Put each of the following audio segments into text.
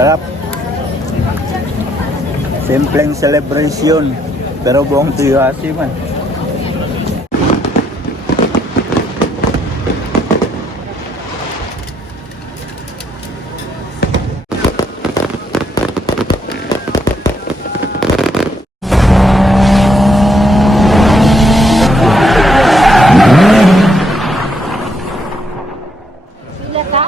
Sarap. Simpleng celebration, pero buong tuyasi man.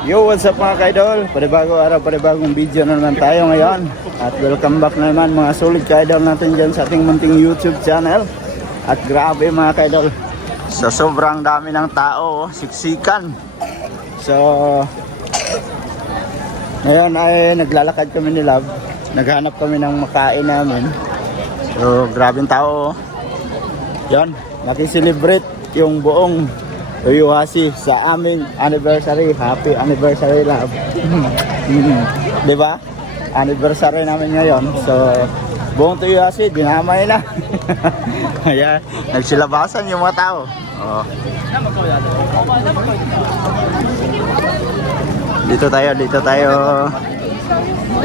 Yo, what's up mga ka-idol? Panibagong araw, panibagong video na naman tayo ngayon. At welcome back na naman mga solid ka-idol natin dyan sa ating munting YouTube channel. At grabe mga ka-idol, sa sobrang dami ng tao, siksikan. So, ngayon ay naglalakad kami ni Love. Naghanap kami ng makain namin. So, grabing tao. Yan, nakiselebrate yung buong Uyuhasi sa aming anniversary. Happy anniversary, Love. Diba? Anniversary namin ngayon. So, buong Uyuhasi, dinamay na. Ayan, nagsilabasan yung mga tao. Oh. Dito tayo.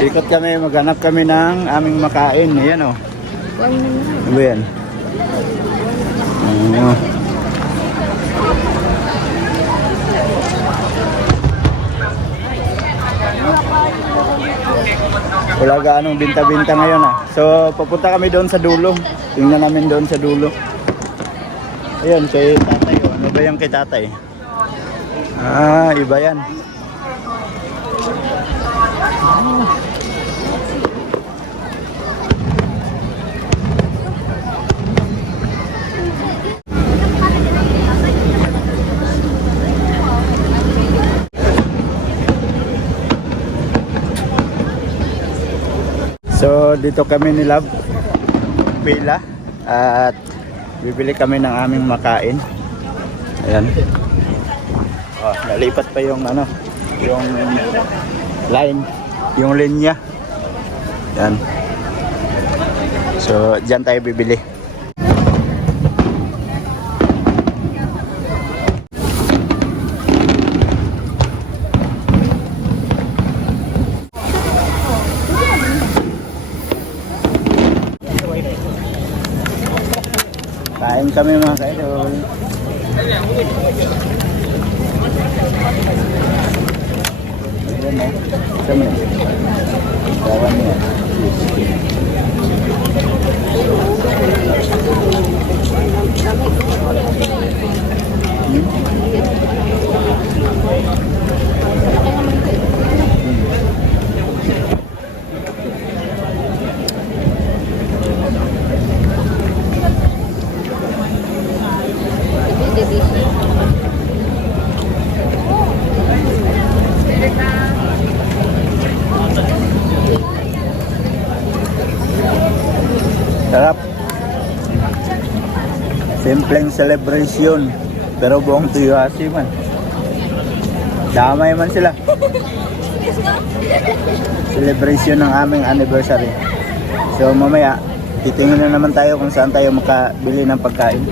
Ikot kami, maghanap kami ng aming makain. Ayan o. Ano yan? Wala gaanong binta-binta ngayon So papunta kami doon sa dulo. Tingnan namin doon sa dulo. Ayun, kay tatay. Ano ba yung kay tatay? Iba yan. So dito kami ni Love pila at bibili kami ng aming makain. Ayan. Oh, nalipat pa yung yung line, yung linya. Ayan. So diyan tayo bibili. Kain kami mga ka-idol. Kami. Kawan niya. Sarap. Simpleng celebration, pero buong tuyasi man. Damay man sila. Celebration ng aming anniversary. So mamaya, titingin na naman tayo kung saan tayo makabili ng pagkain.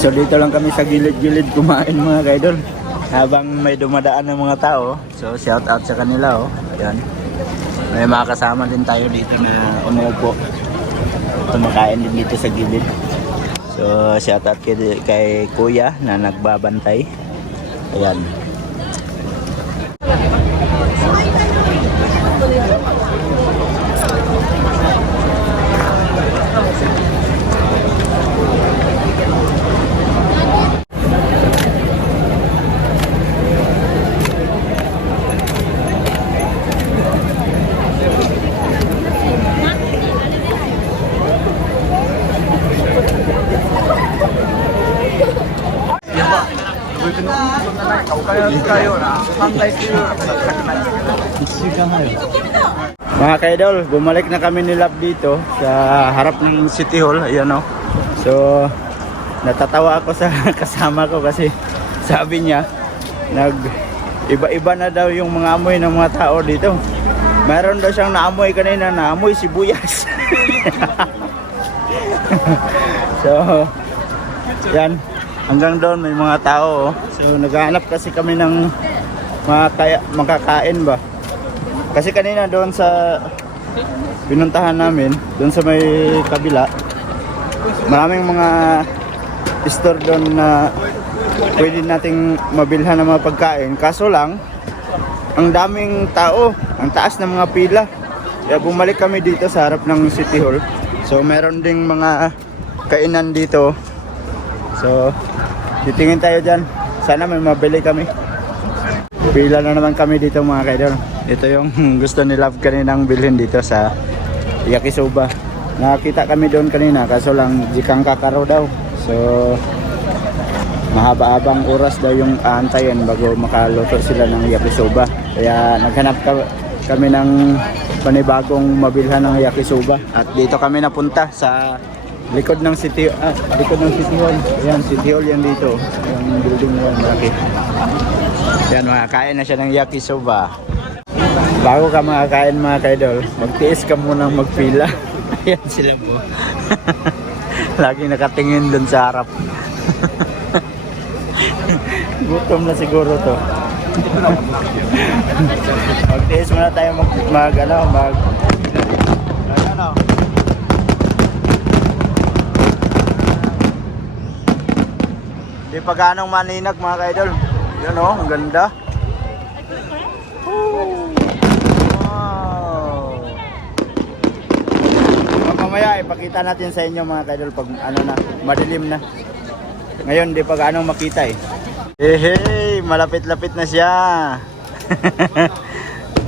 So dito lang kami sa gilid-gilid kumain mga ka-idol habang may dumadaan ng mga tao. So shout out sa kanila Ayan. May mga kasama din tayo dito na umupo. Kumakain din dito sa gilid. So shout out kay Kuya na nagbabantay. Ayan. Mga ka-idol, bumalik na kami ni Love dito sa harap ng City Hall. Ayan So natatawa ako sa kasama ko kasi sabi niya iba-iba na daw yung mga amoy ng mga tao dito. Meron daw siyang naamoy kanina, naamoy sibuyas. So, yan. Hanggang doon may mga tao. Oh. So, naghahanap kasi kami ng makakain ba. Kasi kanina doon sa pinuntahan namin, doon sa may kabila, maraming mga store doon na pwede nating mabilhan ng mga pagkain. Kaso lang, ang daming tao, ang taas ng mga pila. Kaya bumalik kami dito sa harap ng City Hall. So meron ding mga kainan dito. So titingin tayo dyan. Sana may mabili kami. Pila na naman kami dito mga kaidol. Ito yung gusto ni Love kaninang bilhin dito sa yakisoba. Nakakita kami doon kanina, kaso lang jikang kakaro daw. So mahaba-habang oras daw yung aantayin bago makaluto sila ng yakisoba. Kaya naghanap kami ng panibagong mabilhan ng yakisoba. At dito kami napunta sa likod ng City Hall. Ayan, City Hall yan dito. Yung building yan, malaki. Yan, makakain na siya ng yakisoba. Bago ka makakain mga kaidol, magtiis ka munang magpila. Ayan sila po. Laging nakatingin dun sa harap. Gutom na siguro to. Magtiis muna tayo mag Di pa ganong maninag mga kaidol. Yan o, ang ganda. Wow. Mamaya ipakita natin sa inyo mga kaidol pag ano na, madilim na. Ngayon di pa ganong makita eh. Hey, malapit-lapit na siya.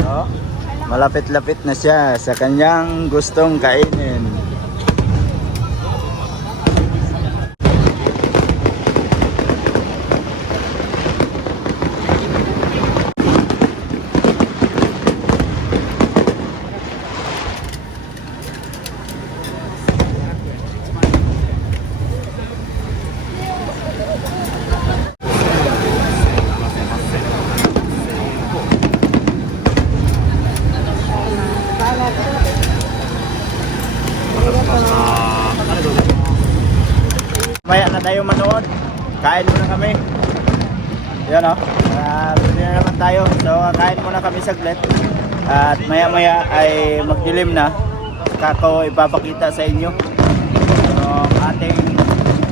No? Malapit-lapit na siya sa kanyang gustong kainin. Maya na tayo manood. Kain muna kami. Yan o. Bili na naman tayo. So kain muna kami saglit. At maya maya ay magdilim na. Saka ko ipapakita sa inyo yung ating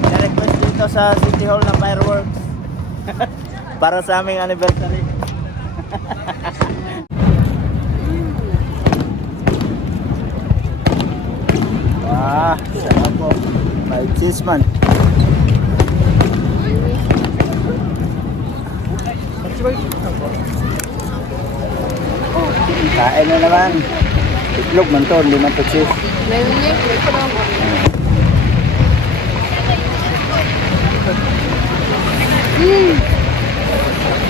request dito sa City Hall na fireworks. Para sa aming anniversary. Sarap po. May cheese man. Kain na naman. Itlog man to, hindi man to cheese.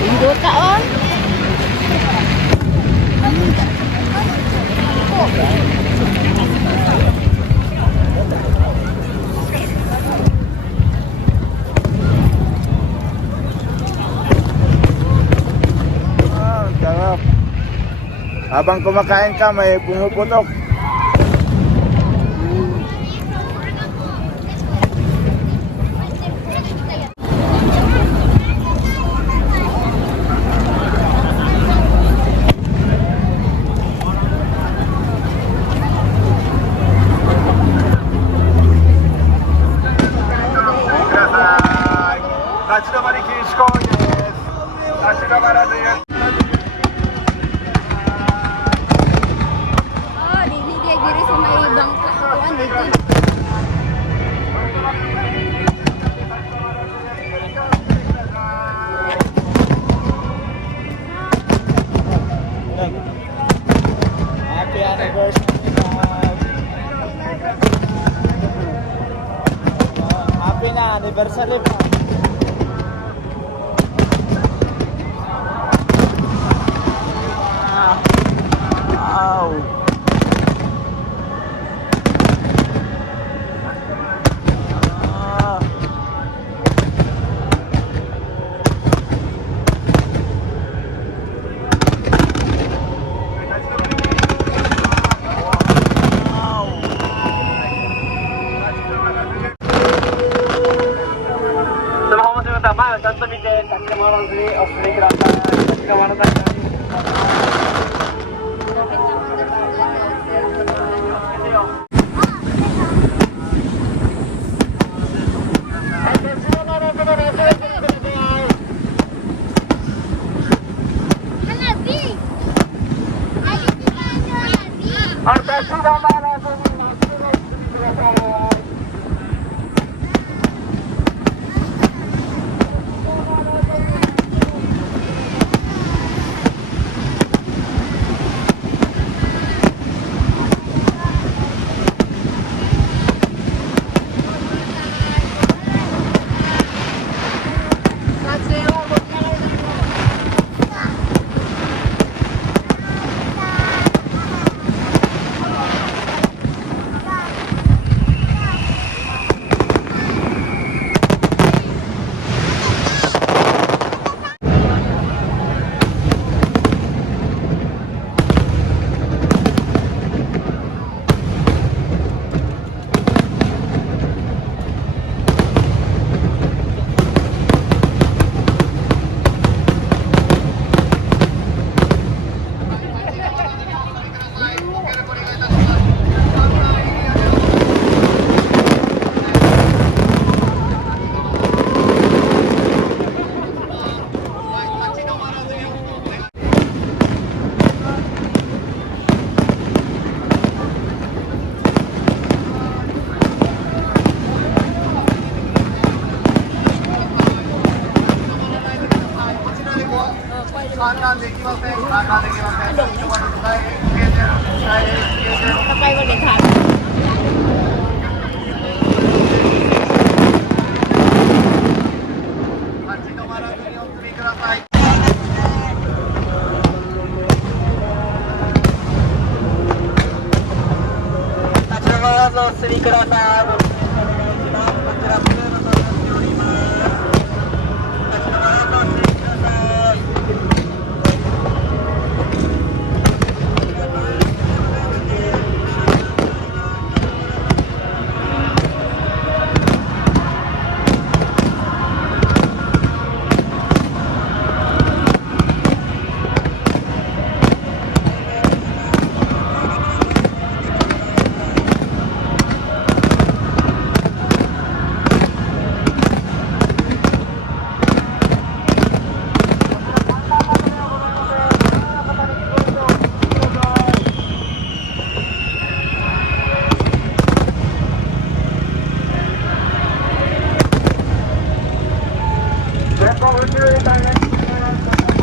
Indo taon. Sarap. Habang kumakain ka, may pumuputok.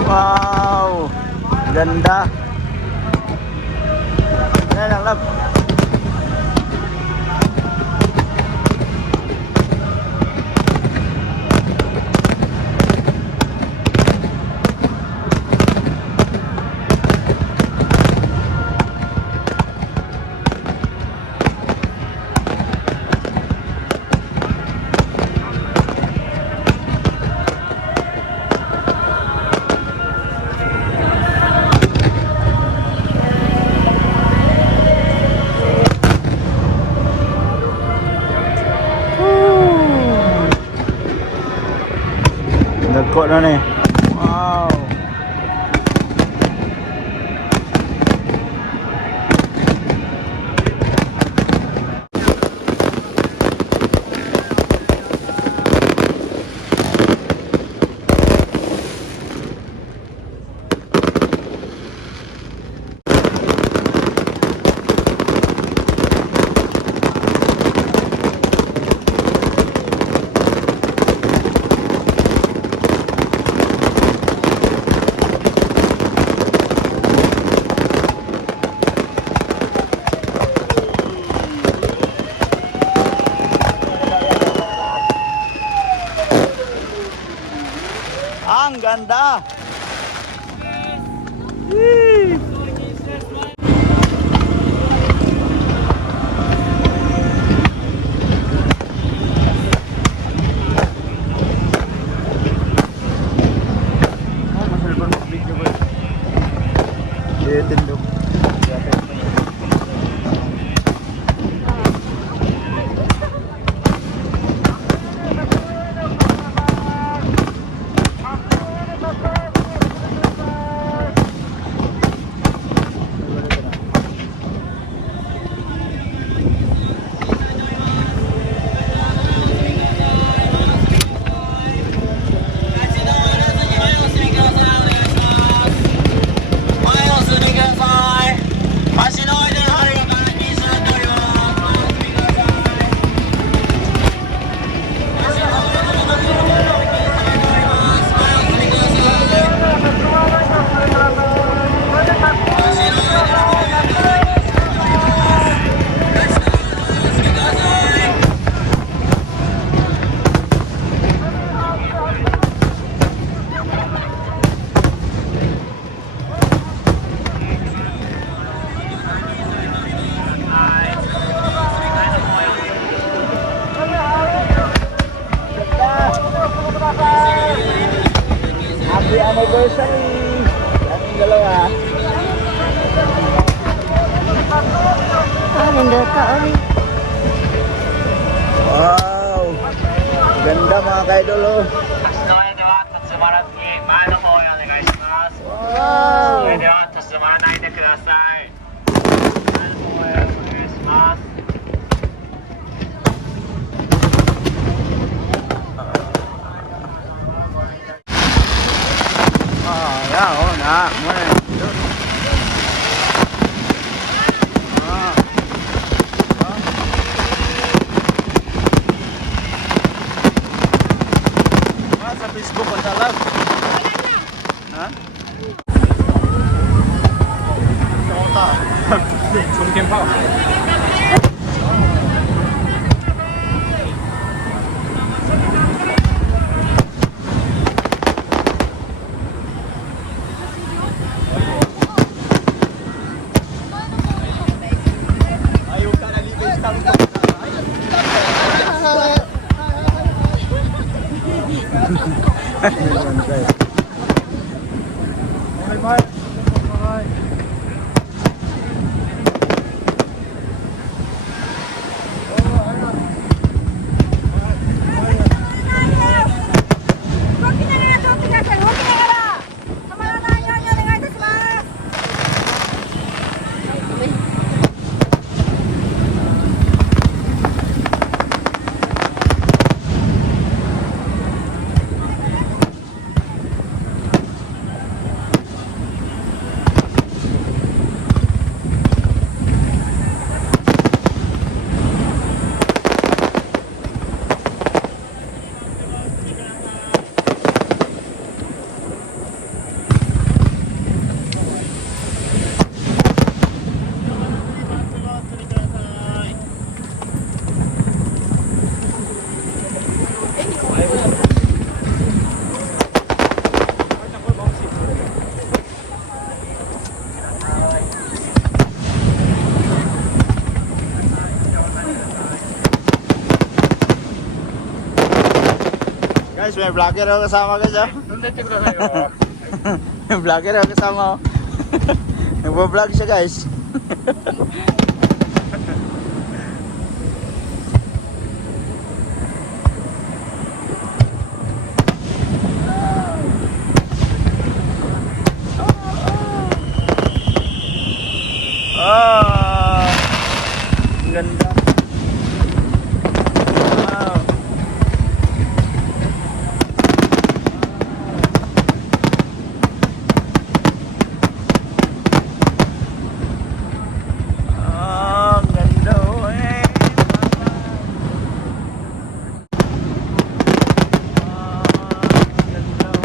Wow, ganda. Yan lang, love. Nagko na ni. Wow. Ang ganda. Yee. Tindog. anniversary! Ating dalawa. Nindot ka, Ori. Wow! Ganda mga kaidol oh. 立ち止まりでは立ち止まらずに前の方へお願いします。それ Wow! では立ち止まらないでください。前の方へお願いします。 Yeah, oh na. Muna. Ah. Sa Facebook ang talag. Ha? Ayaw ka na libis tangko. Guys, may vlogger ako kasama guys oh. May vlogger ako kasama oh. Nagpo-vlog siya guys. Ah, ang ganda. Wow. Ah, ang ganda oh eh. Ah, ang ganda oh.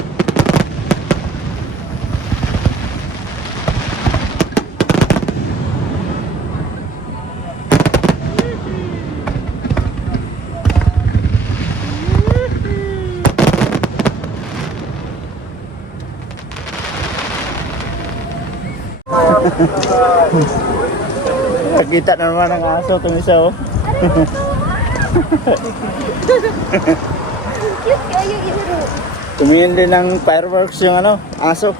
Nakita na naman ang aso itong isa oh. Cute kayo, Iro. Tumingin din ng fireworks yung ano, aso.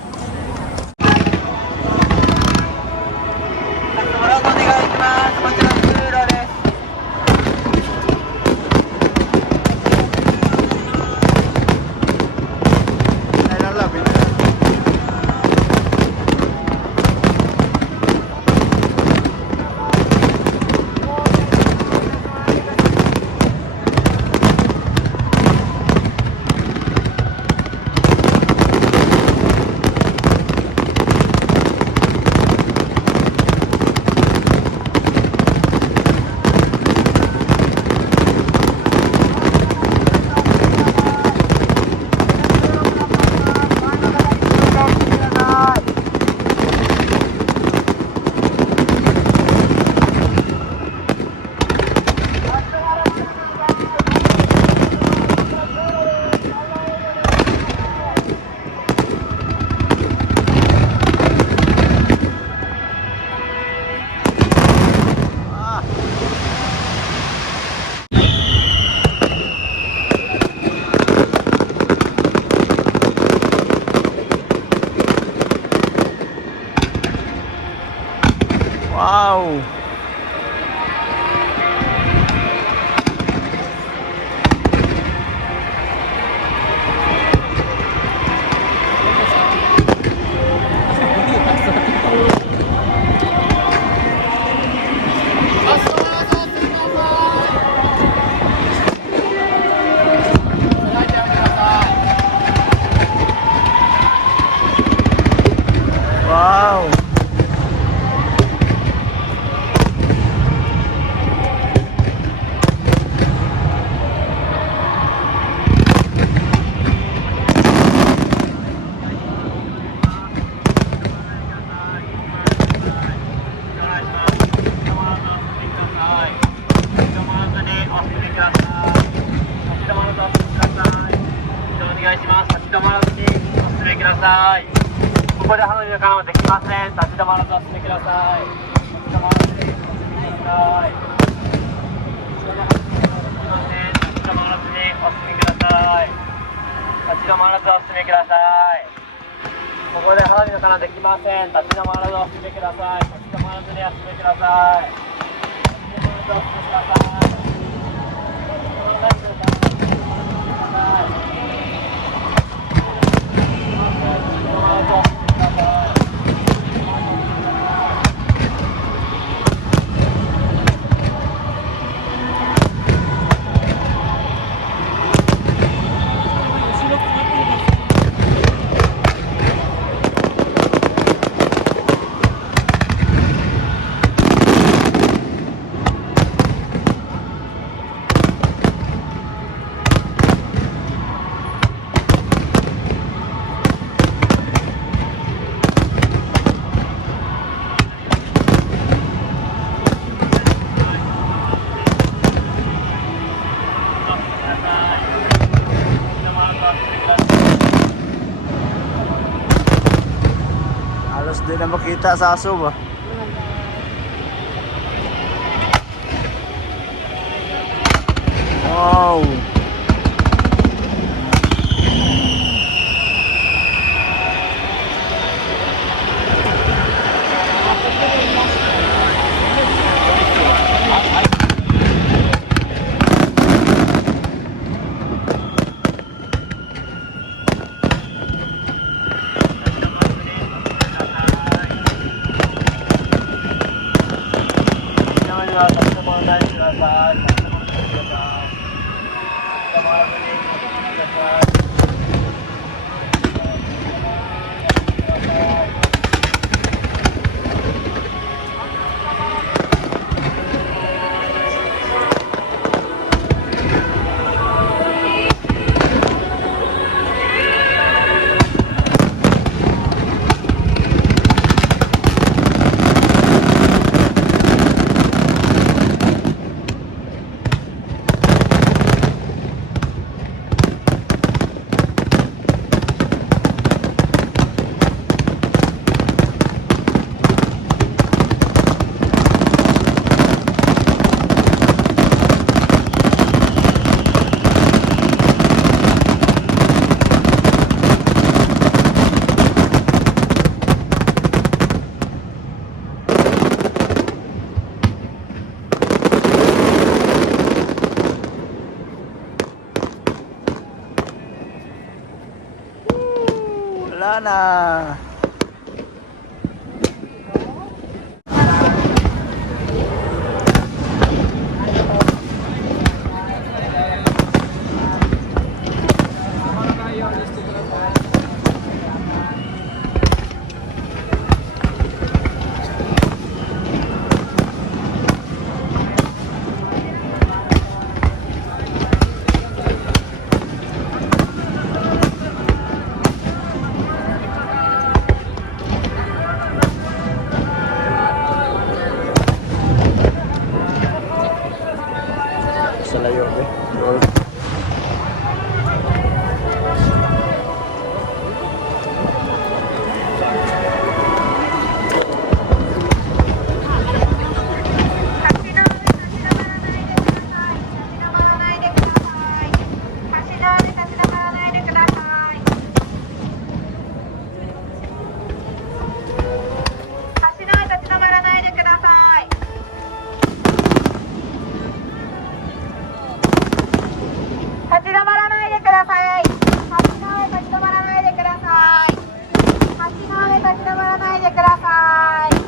Wow! Wow!ここで花火の緩和できません。立ち止まらずお進みください。立ち止まらずにお進みください。立ち止まらずにお進みください。立ち止まらずお進みください。ここで花火の緩和できません。立ち止まらずお進みください。立ち止まらずにお進みください。立ち止まらずお進みください。Halos di na makita sa aso ba? Wow! Wala na. 立ち止まらないでください。す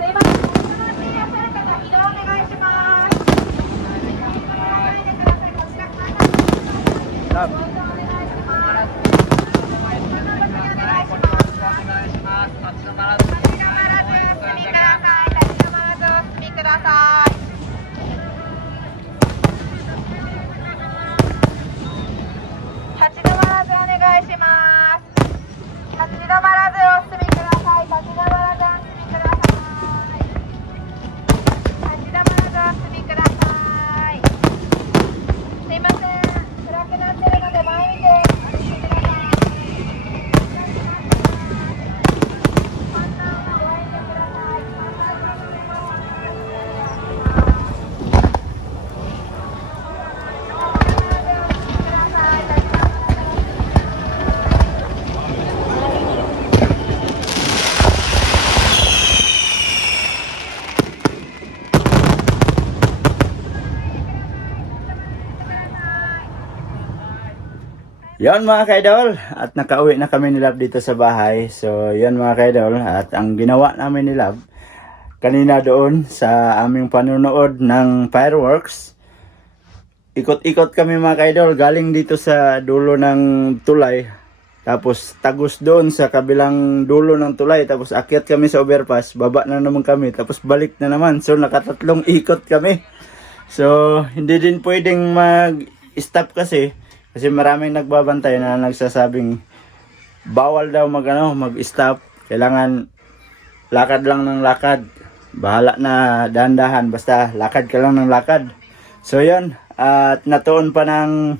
いません、お車にいらっしゃる方、移動お願いします。立ち止まらないでください。こちらからご移動お願いします。立ち止まらずお進みください。立ち止まらずお進みください。立ち止まらずお願いします。立ち止まらずお進みください。立ち止まらずお進みください。立ち止まらずお進みください。すいません。暗くなってるので前見て歩いてください。反対を終えてください。反対側のレバーをお願いします。Yan mga kaidol, at nakauwi na kami ni Love dito sa bahay. So yan mga kaidol, at ang ginawa namin ni Love kanina doon sa aming panunood ng fireworks, ikot-ikot kami mga kaidol, galing dito sa dulo ng tulay, tapos tagos doon sa kabilang dulo ng tulay, tapos akyat kami sa overpass, baba na naman kami, tapos balik na naman. So nakatatlong ikot kami. So hindi din pwedeng mag-stop kasi maraming nagbabantay na nagsasabing bawal daw mag-stop. Kailangan lakad lang ng lakad. Bahala na dahan-dahan, basta lakad ka lang ng lakad. So yun, at natuon pa ng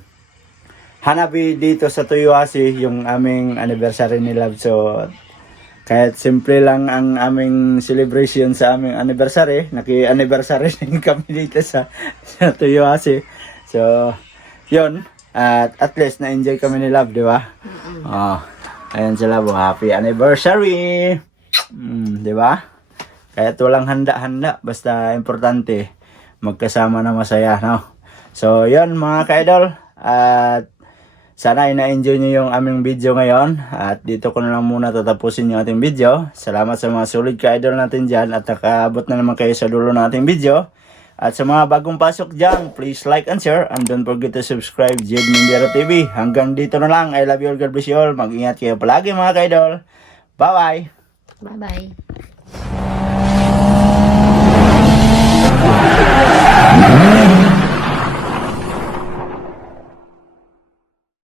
hanabi dito sa Toyohashi yung aming anniversary ni Love. So kahit simple lang ang aming celebration sa aming anniversary, naki-anniversary din kami dito sa Toyohashi. So yun, at least na-enjoy kami ni Love, di ba? Oh, ayan sila po, happy anniversary! Di ba? Kahit walang handa-handa, basta importante, magkasama na masaya, no? So, yun mga ka-idol, at sana ay na-enjoy nyo yung aming video ngayon, at dito ko na lang muna tatapusin yung ating video. Salamat sa mga solid ka-idol natin dyan, at nakaabot na naman kayo sa dulo ng ating video. At sa mga bagong pasok dyan, please like and share. And don't forget to subscribe, Jed Mindero TV. Hanggang dito na lang. I love you all. God bless you all. Mag-ingat kayo palagi mga ka-idol. Bye-bye. Bye-bye.